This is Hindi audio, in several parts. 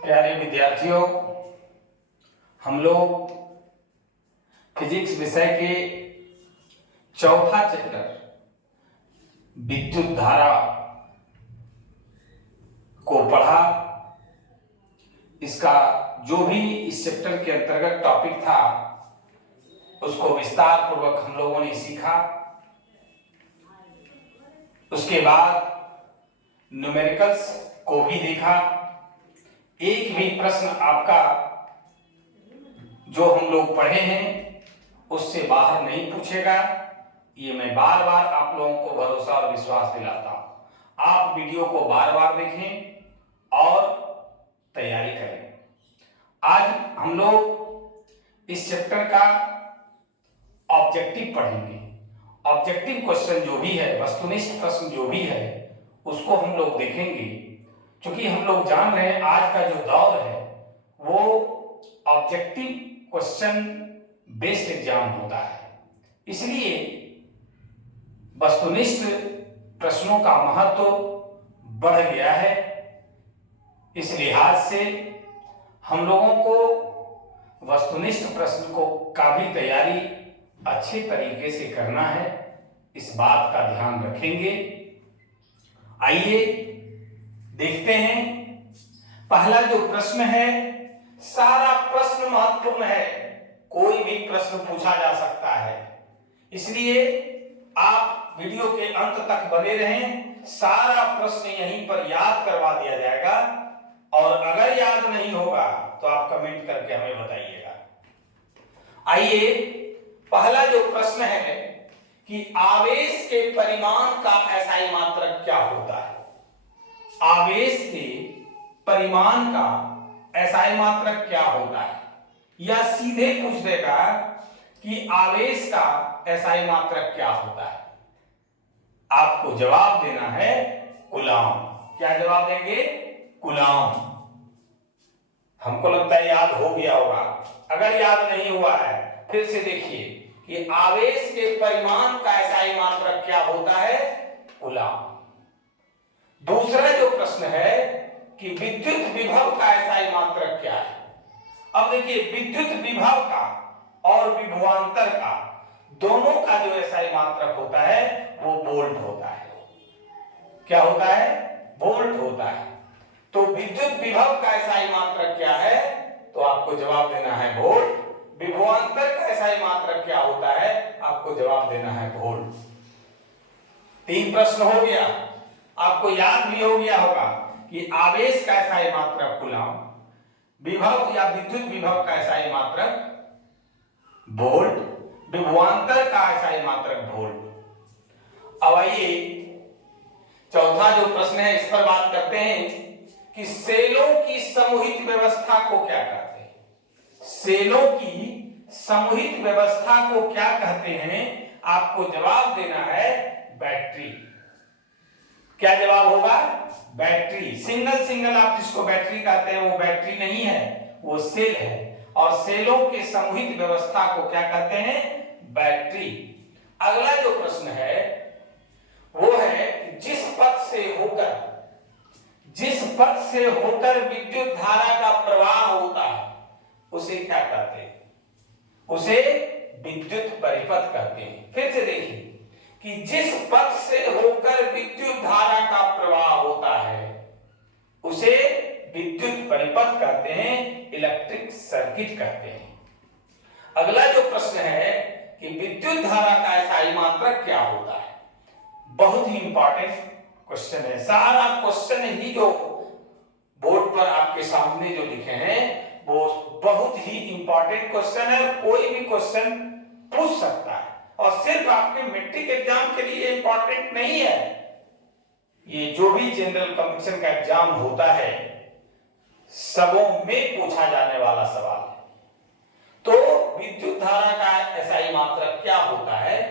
प्यारे विद्यार्थियों, हम लोग फिजिक्स विषय के चौथा चैप्टर विद्युत धारा को पढ़ा। इसका जो भी इस चैप्टर के अंतर्गत टॉपिक था उसको विस्तार पूर्वक हम लोगों ने सीखा। उसके बाद न्यूमेरिकल्स को भी देखा। एक भी प्रश्न आपका जो हम लोग पढ़े हैं उससे बाहर नहीं पूछेगा, ये मैं बार बार आप लोगों को भरोसा और विश्वास दिलाता हूं। आप वीडियो को बार बार देखें और तैयारी करें। आज हम लोग इस चैप्टर का ऑब्जेक्टिव पढ़ेंगे। ऑब्जेक्टिव क्वेश्चन जो भी है, वस्तुनिष्ठ प्रश्न जो भी है, उसको हम लोग देखेंगे। क्योंकि हम लोग जान रहे हैं आज का जो दौर है वो ऑब्जेक्टिव क्वेश्चन बेस्ड एग्जाम होता है, इसलिए वस्तुनिष्ठ प्रश्नों का महत्व बढ़ गया है। इस लिहाज से हम लोगों को वस्तुनिष्ठ प्रश्न को का भी तैयारी अच्छे तरीके से करना है, इस बात का ध्यान रखेंगे। आइए देखते हैं। पहला जो प्रश्न है, सारा प्रश्न महत्वपूर्ण है, कोई भी प्रश्न पूछा जा सकता है, इसलिए आप वीडियो के अंत तक बने रहें। सारा प्रश्न यहीं पर याद करवा दिया जाएगा और अगर याद नहीं होगा तो आप कमेंट करके हमें बताइएगा। आइए, पहला जो प्रश्न है कि आवेश के परिमाण का एसआई मात्रक क्या होता है। आवेश के परिमाण का एसआई मात्रक क्या होता है, या सीधे पूछ देगा कि आवेश का एसआई मात्रक क्या होता है। आपको जवाब देना है कूलॉम। क्या जवाब देंगे? कूलॉम। हमको लगता है याद हो गया होगा। अगर याद नहीं हुआ है फिर से देखिए कि आवेश के परिमाण का एसआई मात्रक क्या होता है? कूलॉम। दूसरा जो प्रश्न है कि विद्युत विभव का एसआई मात्रक क्या है। अब देखिए, विद्युत विभव का और विभवांतर का दोनों का जो एसआई मात्रक होता है वो वोल्ट होता है। क्या होता है? वोल्ट होता है। तो विद्युत विभव का एसआई मात्रक क्या है, तो आपको जवाब देना है वोल्ट। विभवांतर का एसआई मात्रक क्या होता है, आपको जवाब देना है वोल्ट। 3 प्रश्न हो गया। आपको याद भी हो गया होगा कि आवेश का एसआई मात्रक कूलॉम, विभव या विद्युत विभव का एसआई मात्रक वोल्ट, विभवांतर का एसआई मात्रक वोल्ट। अब आइए चौथा जो प्रश्न है इस पर बात करते हैं कि सेलों की समूहित व्यवस्था को क्या कहते हैं। सेलों की समूहित व्यवस्था को क्या कहते हैं, आपको जवाब देना है बैटरी। क्या जवाब होगा? बैटरी। सिंगल सिंगल आप जिसको बैटरी कहते हैं वो बैटरी नहीं है, वो सेल है। और सेलों के समूहित व्यवस्था को क्या कहते हैं? बैटरी। अगला जो प्रश्न है वो है जिस पथ से होकर विद्युत धारा का प्रवाह होता है उसे क्या कहते हैं? उसे विद्युत परिपथ कहते हैं। फिर से देखिए कि जिस पथ से होकर विद्युत धारा का प्रवाह होता है उसे विद्युत परिपथ कहते हैं, इलेक्ट्रिक सर्किट कहते हैं। अगला जो प्रश्न है कि विद्युत धारा का एसआई मात्रक क्या होता है। बहुत ही इंपॉर्टेंट क्वेश्चन है। सारा क्वेश्चन ही जो बोर्ड पर आपके सामने जो लिखे हैं वो बहुत ही इंपॉर्टेंट क्वेश्चन है। कोई भी क्वेश्चन पूछ सकता है और सिर्फ आपके मैट्रिक एग्जाम के लिए इंपॉर्टेंट नहीं है, ये जो भी जनरल कंपटीशन का एग्जाम होता है सबों में पूछा जाने वाला सवाल है। तो विद्युत धारा का एसआई मात्रक क्या होता है,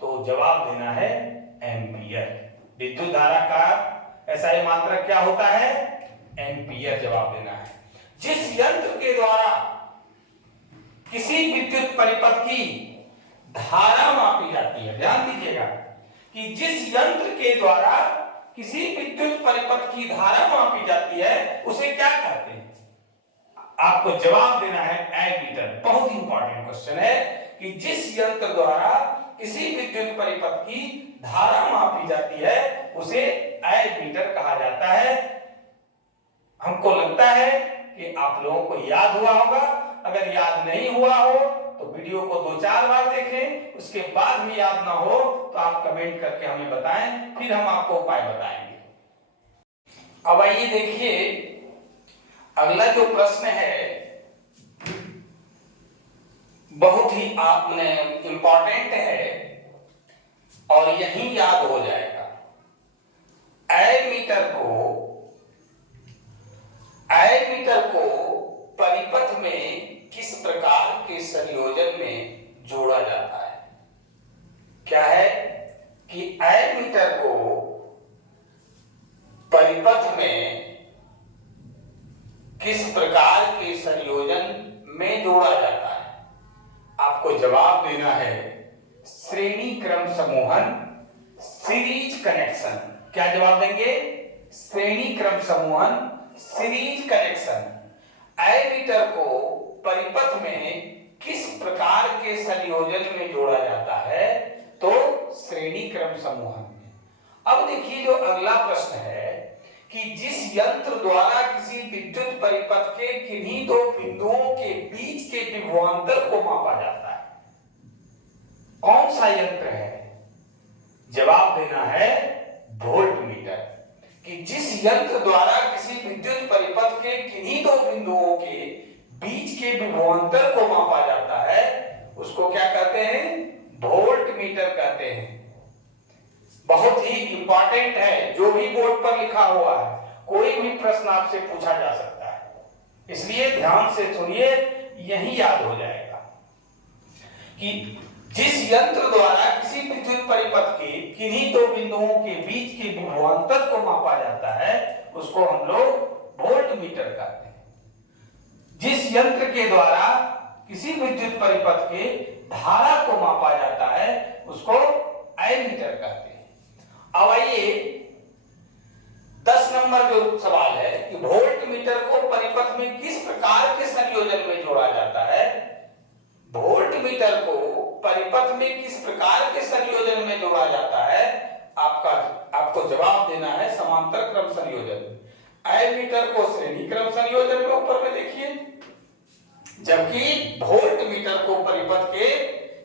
तो जवाब देना है एम्पियर। विद्युत धारा का एसआई मात्रक क्या होता है? एम्पियर जवाब देना है। जिस यंत्र के द्वारा किसी विद्युत परिपथ की धारा मापी जाती है, ध्यान दीजिएगा कि जिस यंत्र के द्वारा किसी विद्युत परिपथ की धारा मापी जाती है उसे क्या कहते हैं? आपको जवाब देना है एमीटर। बहुत इंपॉर्टेंट क्वेश्चन है कि जिस यंत्र द्वारा किसी विद्युत परिपथ की धारा मापी जाती है उसे एमीटर कहा जाता है। हमको लगता है कि आप लोगों को याद हुआ होगा। अगर याद नहीं हुआ हो तो वीडियो को 2-4 बार देखें, उसके बाद भी याद ना हो तो आप कमेंट करके हमें बताएं, फिर हम आपको उपाय बताएंगे। अब आइए देखिए अगला जो प्रश्न है बहुत ही आपने इंपॉर्टेंट है और यही याद हो जाएगा। एमीटर को परिपथ में किस प्रकार के संयोजन में जोड़ा जाता है? क्या है कि एमीटर को परिपथ में किस प्रकार के संयोजन में जोड़ा जाता है? आपको जवाब देना है श्रेणी क्रम समूहन, सीरीज कनेक्शन। क्या जवाब देंगे? श्रेणी क्रम समूहन, सीरीज कनेक्शन। एमीटर को परिपथ में किस प्रकार के संयोजन में जोड़ा जाता है? तो श्रेणी क्रम समूहन में। अब देखिए जो अगला प्रश्न है कि जिस यंत्र द्वारा किसी विद्युत परिपथ के किन्हीं दो बिंदुओं के बीच के विभवांतर को मापा जाता है, कौन सा यंत्र है? जवाब देना है वोल्टमीटर। कि जिस यंत्र द्वारा किसी विद्युत परिपथ के किन्हीं दो बिंदुओं के बीच के विभवांतर को मापा जाता है उसको क्या कहते हैं? वोल्टमीटर कहते हैं। बहुत ही इंपॉर्टेंट है, जो भी बोर्ड पर लिखा हुआ है कोई भी प्रश्न आपसे पूछा जा सकता है, इसलिए ध्यान से सुनिए, यही याद हो जाएगा कि जिस यंत्र द्वारा किसी विद्युत परिपथ के किन्हीं दो बिंदुओं के बीच के विभवांतर को मापा जाता है उसको हम लोग वोल्टमीटर कहते हैं। जिस यंत्र के द्वारा किसी विद्युत परिपथ के धारा को मापा जाता है उसको एमीटर कहते हैं। अब आइए 10 नंबर जो सवाल है कि वोल्टमीटर को परिपथ में किस प्रकार के संयोजन में जोड़ा जाता है? वोल्टमीटर को परिपथ में किस प्रकार के संयोजन में जोड़ा जाता है? आपको जवाब देना है समांतर क्रम संयोजन। एमीटर को श्रेणी क्रम संयोजन में ऊपर में देखिए, जबकि वोल्टमीटर को परिपथ के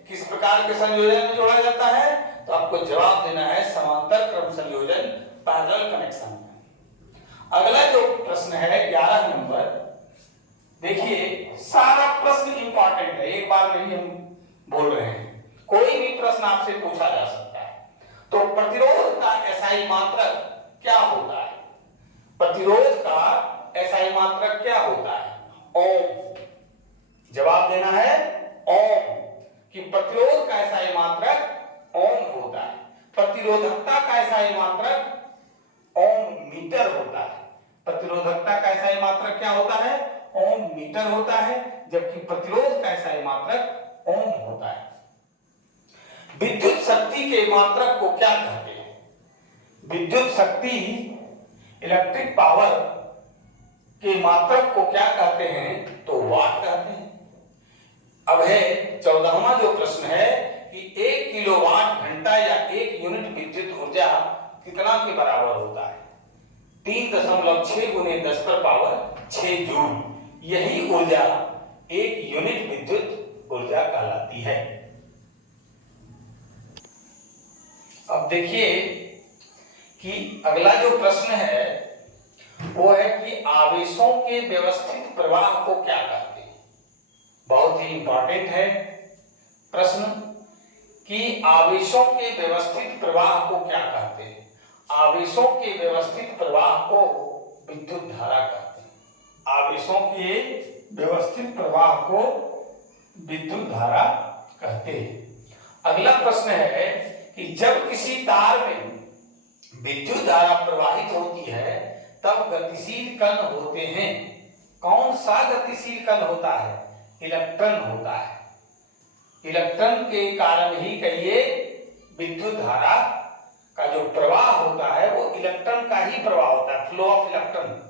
किस प्रकार के संयोजन में जोड़ा जाता है? तो आपको जवाब देना है समांतर क्रम संयोजन, पैरेलल कनेक्शन। अगला जो प्रश्न है 11 नंबर, देखिए सारा प्रश्न इंपॉर्टेंट है, एक बार नहीं हम बोल रहे हैं, कोई भी प्रश्न आपसे पूछा जा सकता है। तो प्रतिरोध का एसआई मात्रक क्या होता है? प्रतिरोध का एसआई मात्रक क्या होता है? ओम। जवाब देना है ओम। कि प्रतिरोध का एसआई मात्रक ओम होता है। प्रतिरोधकता का एसआई मात्रक ओम मीटर होता है। प्रतिरोधकता का एसआई मात्रक क्या होता है? ओम मीटर होता है, जबकि प्रतिरोध का एसआई मात्रक ओम होता है। विद्युत शक्ति के मात्रक को क्या कहते हैं? विद्युत शक्ति, इलेक्ट्रिक पावर के मात्रक को क्या कहते हैं? तो वाट कहते हैं। अब है 14वां जो प्रश्न है कि 1 किलोवाट घंटा या 1 यूनिट विद्युत ऊर्जा कितना के बराबर होता है? 3.6 गुने 10 पर पावर 6 जूल। यही ऊर्जा 1 यूनिट विद्युत ऊर्जा कहलाती है। अब देखिए कि अगला जो प्रश्न है वो है कि आवेशों के व्यवस्थित प्रवाह को क्या कहते हैं? बहुत ही इंपॉर्टेंट है प्रश्न कि आवेशों के व्यवस्थित प्रवाह को क्या कहते हैं? आवेशों के व्यवस्थित प्रवाह को विद्युत धारा कहते हैं। आवेशों के व्यवस्थित प्रवाह को विद्युत धारा कहते हैं। अगला प्रश्न है कि जब किसी तार में विद्युत धारा प्रवाहित होती है तब गतिशील कण होते हैं। कौन सा गतिशील कण होता है? इलेक्ट्रॉन होता है। इलेक्ट्रॉन के कारण ही कहिए विद्युत धारा का जो प्रवाह होता है वो इलेक्ट्रॉन का ही प्रवाह होता है, फ्लो ऑफ इलेक्ट्रॉन।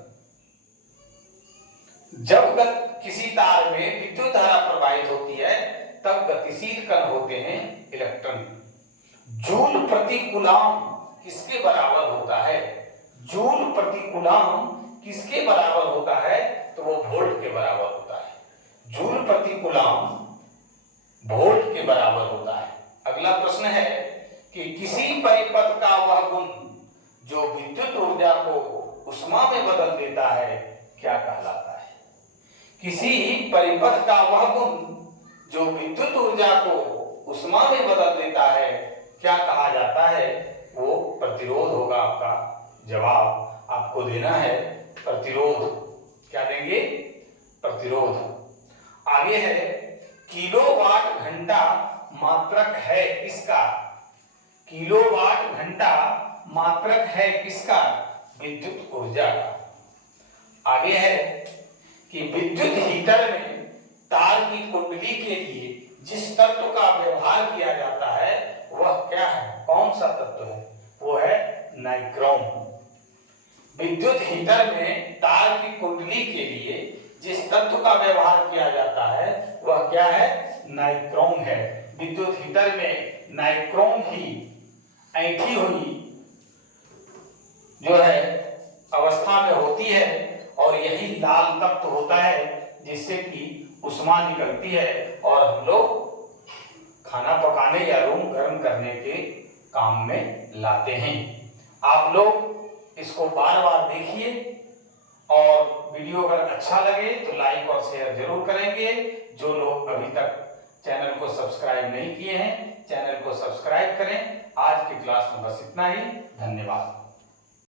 जब किसी तार में विद्युत धारा प्रवाहित होती है तब गतिशील कण होते हैं इलेक्ट्रॉन। जूल प्रति कूलाम किसके बराबर होता है? जूल प्रति कूलाम किसके बराबर होता है? तो वो वोल्ट के बराबर होता है। जूल प्रति कूलाम वोल्ट के बराबर होता है। अगला प्रश्न है कि किसी परिपथ का वह गुण जो विद्युत ऊर्जा को उष्मा में बदल देता है क्या कहलाता है? किसी परिपथ का वह गुण जो विद्युत ऊर्जा को उष्मा में बदल देता है क्या कहा जाता है? वो प्रतिरोध होगा। आपका जवाब आपको देना है प्रतिरोध। क्या देंगे? प्रतिरोध। आगे है किलोवाट घंटा मात्रक है किसका? किलोवाट घंटा मात्रक है किसका? विद्युत ऊर्जा का। आगे है कि विद्युत हीटर में तार की कुंडली के लिए जिस तत्व का व्यवहार किया जाता है वह क्या है? कौन सा तत्व है? वो है नाइक्रोम। विद्युत हीटर में तार की कुंडली के लिए जिस तत्व का व्यवहार किया जाता है वह क्या है? नाइक्रोम है। विद्युत हीटर में नाइक्रोम ही ऐंठी हुई जो है अवस्था में होती है और यही लाल तत्व होता है जिससे कि उष्मा निकलती है और हम लोग खाना पकाने या रूम गर्म करने के काम में लाते हैं। आप लोग इसको बार बार देखिए और वीडियो अगर अच्छा लगे तो लाइक और शेयर जरूर करेंगे। जो लोग अभी तक चैनल को सब्सक्राइब नहीं किए हैं चैनल को सब्सक्राइब करें। आज की क्लास में बस इतना ही। धन्यवाद।